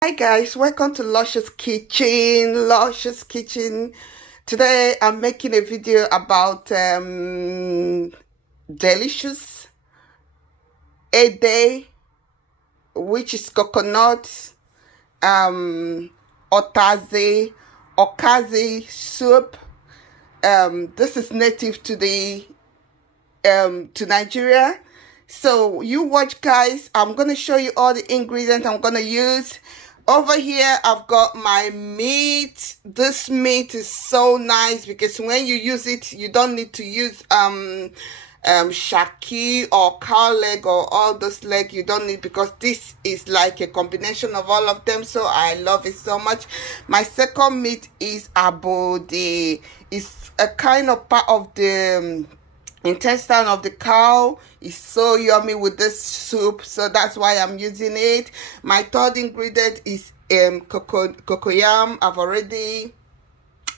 Hi guys, welcome to Luscious Kitchen. Luscious Kitchen. Today I'm making a video about delicious a day, which is coconut Utazi Ukazi soup. This is native to the to Nigeria. So you watch guys, I'm gonna show you all the ingredients I'm gonna use. Over here I've got my meat. This meat is so nice because when you use it, you don't need to use shaki or cow leg or all those leg. You don't need, because this is like a combination of all of them, so I love it so much. My second meat is abode. It's a kind of part of the intestine of the cow. Is so yummy with this soup, so that's why I'm using it. My third ingredient is cocoyam. I've already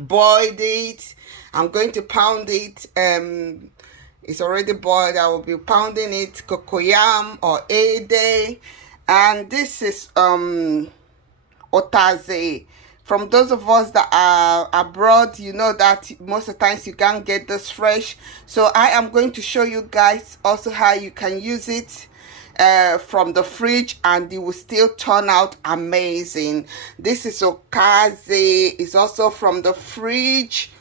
boiled it. I'm going to pound it. It's already boiled. I will be pounding it. Cocoyam or ede. And this is Utazi. From those of us that are abroad, you know that most of the times you can't get this fresh. So I am going to show you guys also how you can use it from the fridge and it will still turn out amazing. This is Ukazi. It's also from the fridge.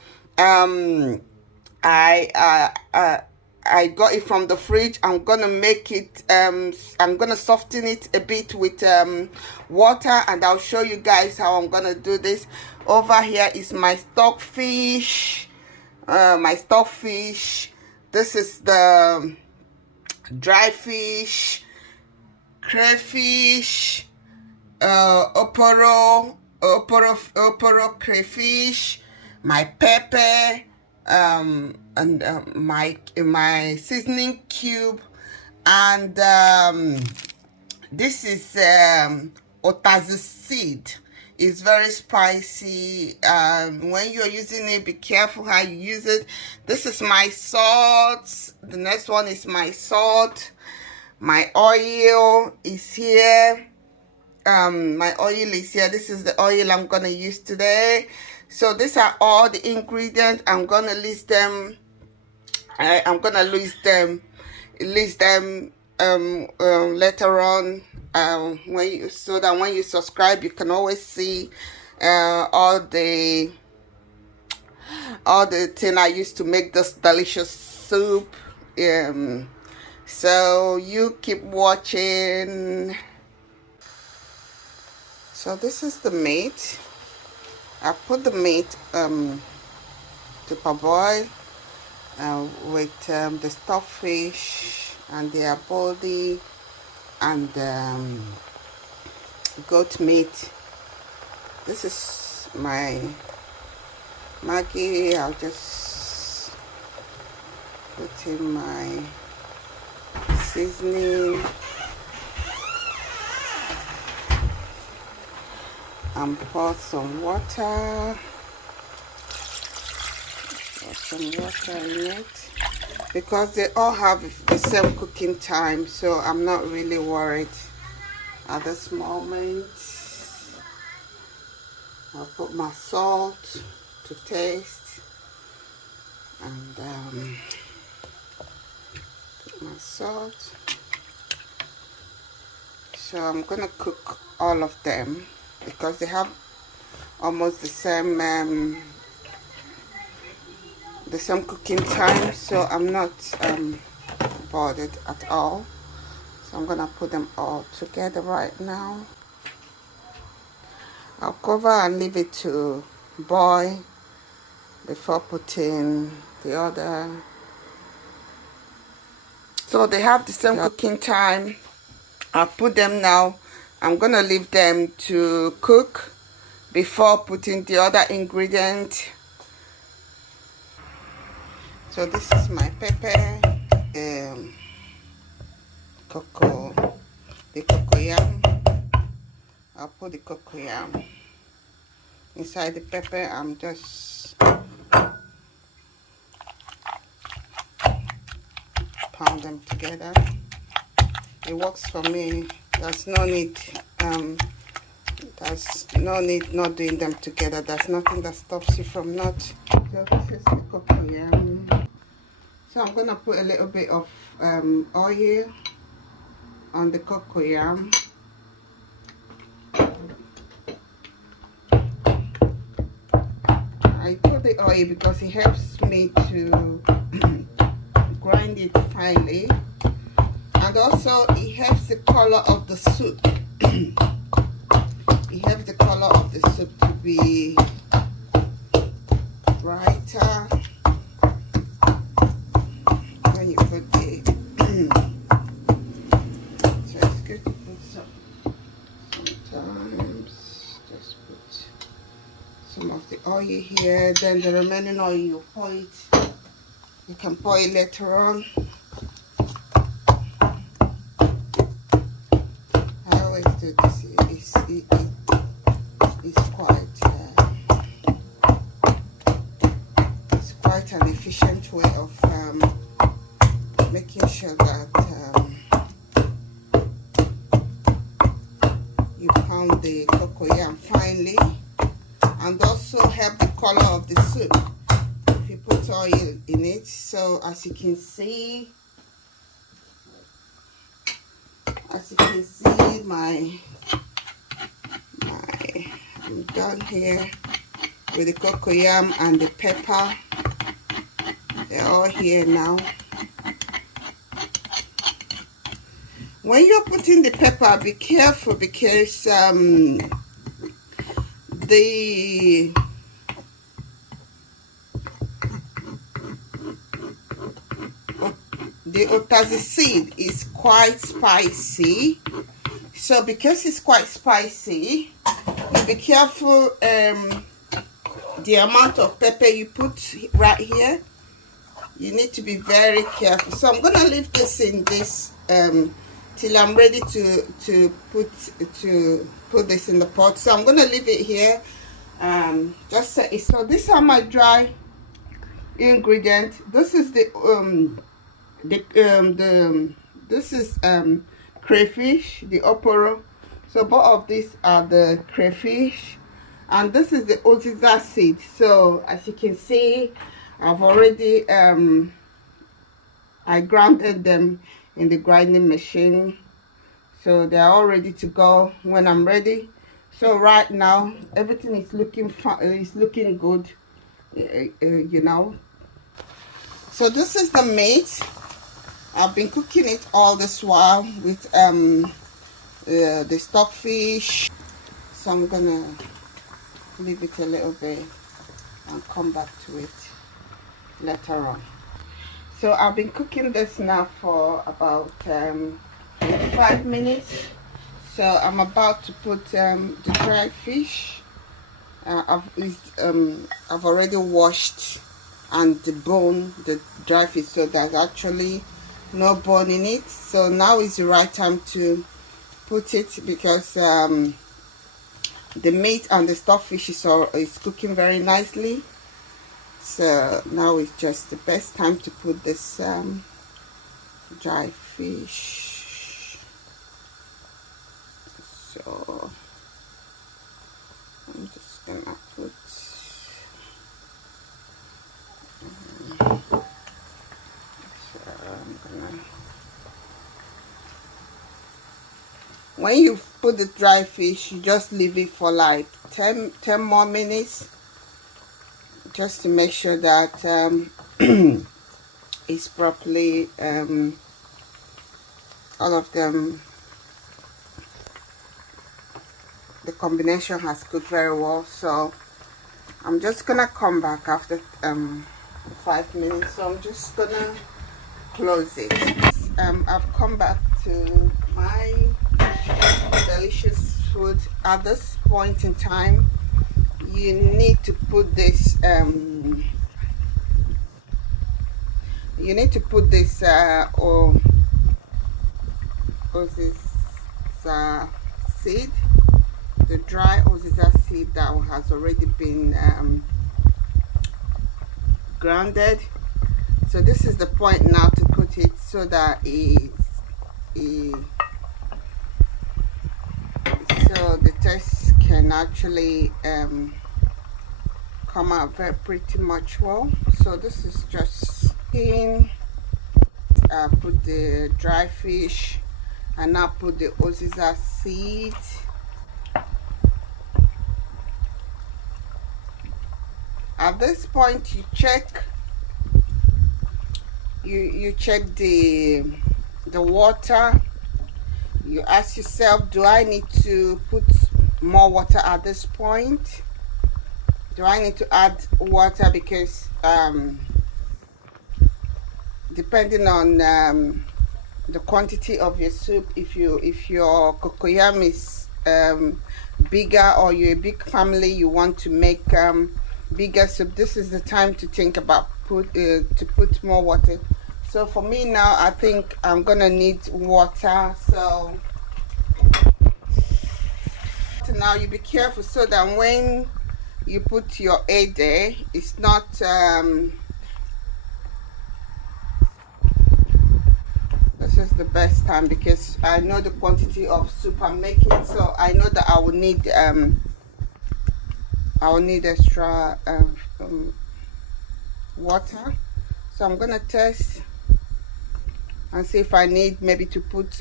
I got it from the fridge. I'm gonna make it I'm gonna soften it a bit with water, and I'll show you guys how I'm gonna do this. Over here is my stockfish. This is the dry fish, crayfish, oporo crayfish, my pepper, and my seasoning cube, and this is Utazi seed. It's very spicy. When you're using it, be careful how you use it. This is my salt. The next one is my salt. My oil is here. My oil is here. This is the oil I'm gonna use today. So these are all the ingredients. I'm gonna list them. I'm gonna list them later on, so that when you subscribe, you can always see all the thing I used to make this delicious soup. So you keep watching. So this is the meat. I put the meat to parboil with the stockfish and the body and goat meat. This is my Maggi. I'll just put in my seasoning and pour some water. Pour some water in it, because they all have the same cooking time, so I'm not really worried at this moment. I'll put my salt to taste, and put my salt. So I'm gonna cook all of them because they have almost the same cooking time, so I'm not bothered at all. So I'm gonna put them all together right now. I'll cover and leave it to boil before putting the other. So they have the same cooking time. I'll put them now. I'm gonna leave them to cook before putting the other ingredient. So this is my pepper, the cocoyam. I'll put the cocoyam inside the pepper. I'm just pound them together. It works for me. There's no need There's no need not doing them together. There's nothing that stops you from not. So this is the cocoyam. So I'm gonna put a little bit of oil on the cocoyam. I put the oil because it helps me to grind it finely, and also it helps the color of the soup. It helps the color of the soup to be brighter when you put the so it's good to put sometimes just put some of the oil here, then the remaining oil you pour it. You can pour it later on. I always do this. It's quite an efficient way of making sure that you pound the cocoyam finely, and also help the color of the soup if you put oil in it. So as you can see, I'm done here with the cocoyam and the pepper. They're all here now. When you're putting the pepper, be careful because the Utazi seed is quite spicy, so because it's quite spicy, you be careful the amount of pepper you put right here. You need to be very careful. So I'm gonna leave this in this till I'm ready to put this in the pot. So I'm gonna leave it here. Just so these are my dry ingredients. This is this is crayfish, the Oporo. So both of these are the crayfish, and this is the Ukazi seed. So as you can see, I've already I grounded them in the grinding machine, so they are all ready to go when I'm ready. So right now everything is looking fine, is looking good, you know. So this is the meat. I've been cooking it all this while with the stockfish. So I'm gonna leave it a little bit and come back to it later on. So I've been cooking this now for about 5 minutes. So I'm about to put the dried fish. I've already washed and deboned the dry fish, so there's actually no bone in it. So now is the right time to put it because the meat and the stockfish is cooking very nicely. So now is just the best time to put this dry fish. So I'm just gonna put when you put the dry fish, you just leave it for like 10 more minutes, just to make sure that it's properly all of them, the combination has cooked very well. So I'm just gonna come back after 5 minutes. So I'm just gonna close it. I've come back to my delicious food. At this point in time, you need to put this seed, the dry Ukazi seed that has already been grounded. So this is the point now to put it so that so the taste can actually come out very pretty much well. So this is just skin. Put the dry fish, and now put the uziza seed. At this point, you check the water. You ask yourself, do I need to put more water at this point? Do I need to add water? Because depending on the quantity of your soup, if your cocoyam is bigger, or you're a big family, you want to make bigger soup, this is the time to think about to put more water. So for me now, I think I'm gonna need water. So now you be careful so that when you put your egg there, it's not this is the best time, because I know the quantity of soup I'm making, so I know that I will need extra water. So I'm gonna test and see if I need maybe to put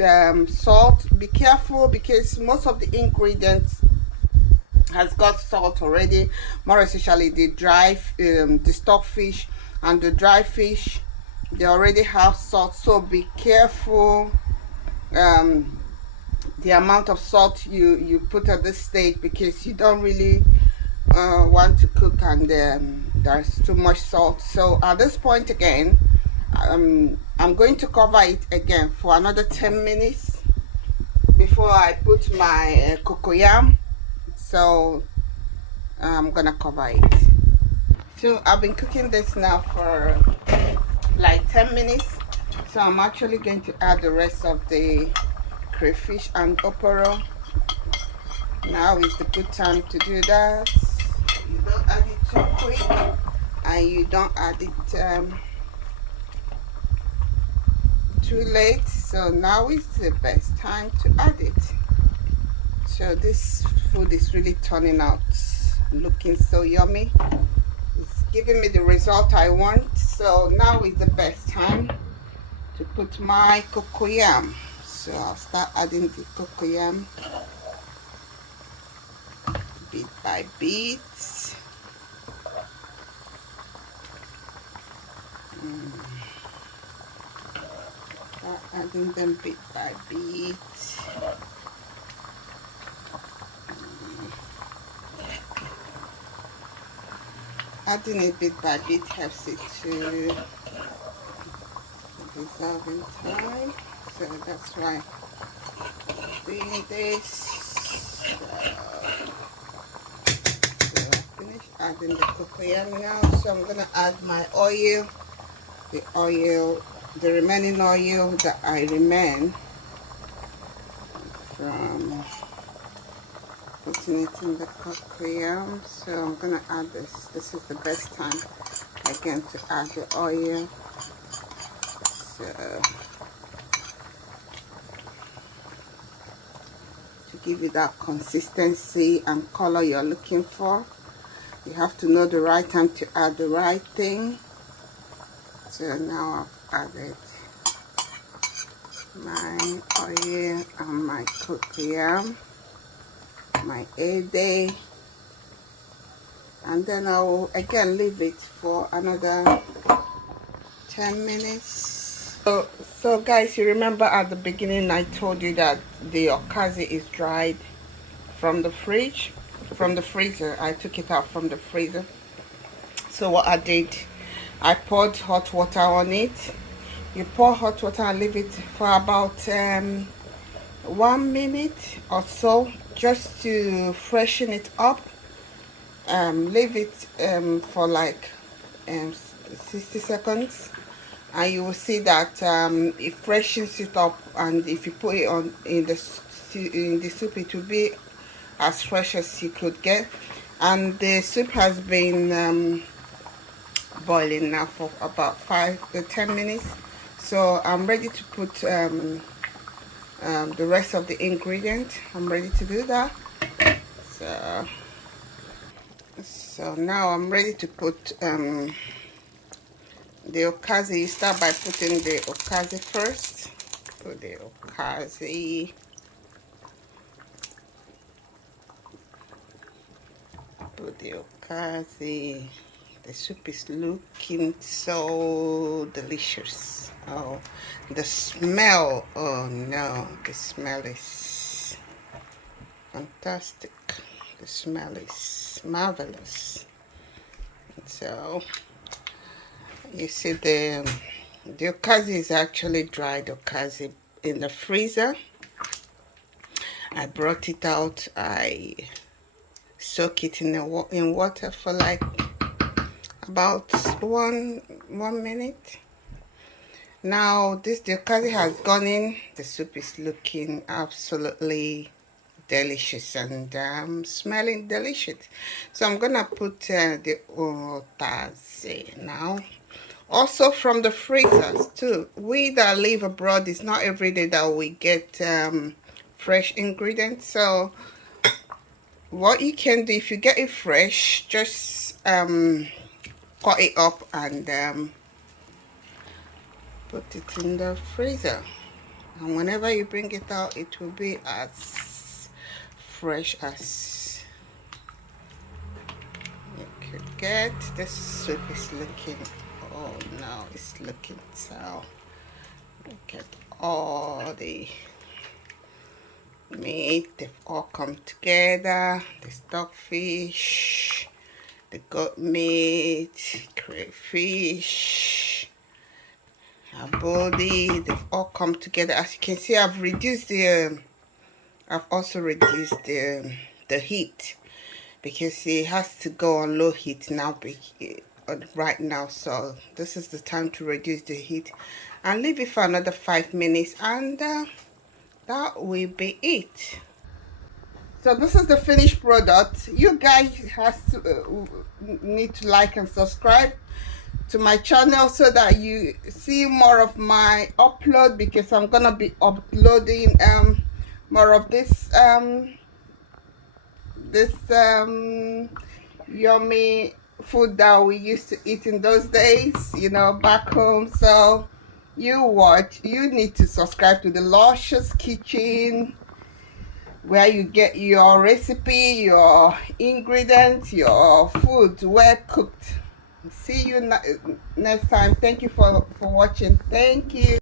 salt. Be careful, because most of the ingredients has got salt already, more especially the the stockfish and the dry fish. They already have salt, so be careful the amount of salt you put at this stage, because you don't really want to cook and there's too much salt. So at this point again, I'm going to cover it again for another 10 minutes before I put my cocoyam. So I'm gonna cover it. So I've been cooking this now for like 10 minutes. So I'm actually going to add the rest of the crayfish and oporo. Now is the good time to do that. You don't add it too quick, and you don't add it too late. So now is the best time to add it. So this food is really turning out looking so yummy. It's giving me the result I want. So now is the best time to put my cocoyam. So I'll start adding the cocoyam bit by bit. Start adding them bit by bit. Adding it bit by bit helps it to dissolve in time. So that's why I'm doing this. So I finished adding the cocoyam now. So I'm gonna add my oil, the remaining oil that I remain from putting it in the cocoyam. So I'm gonna add this. This is the best time again to add the oil. So to give you that consistency and color you're looking for, you have to know the right time to add the right thing. So now I've added my oil and my cocoyam, my day, and then I will again leave it for another 10 minutes. So guys, you remember at the beginning I told you that the Ukazi is dried from the freezer. I took it out from the freezer. So what I did, I poured hot water on it. You pour hot water and leave it for about 1 minute or so, just to freshen it up. Leave it for like 60 seconds, and you will see that it freshens it up. And if you put it on in the soup, it will be as fresh as you could get. And the soup has been boiling now for about 5 to 10 minutes. So I'm ready to put the rest of the ingredient. I'm ready to do that. So now I'm ready to put the Ukazi. You start by putting the Ukazi first. Put the Ukazi. Put the Ukazi. The soup is looking so delicious. Oh, the smell. Oh no, the smell is fantastic. The smell is marvelous. So you see the Ukazi is actually dried Ukazi in the freezer. I brought it out. I soak it in water for like about one minute. Now the Ukazi has gone in. The soup is looking absolutely delicious and smelling delicious. So I'm gonna put the Utazi now. Also from the freezers too. We that live abroad, it's not every day that we get fresh ingredients. So what you can do, if you get it fresh, just cut it up and put it in the freezer, and whenever you bring it out, it will be as fresh as you could get. This soup is looking, oh no, it's looking so, look at all the meat, they've all come together. The stockfish, the goat meat, crayfish, our body, they've all come together. As you can see, I've also reduced the heat, because it has to go on low heat now right now. So this is the time to reduce the heat and leave it for another 5 minutes, and that will be it. So this is the finished product. You guys need to like and subscribe to my channel so that you see more of my upload, because I'm gonna be uploading more of this yummy food that we used to eat in those days, you know, back home. So you need to subscribe to the Luscious Kitchen, where you get your recipe, your ingredients, your food well cooked. See you next time. Thank you for watching. Thank you.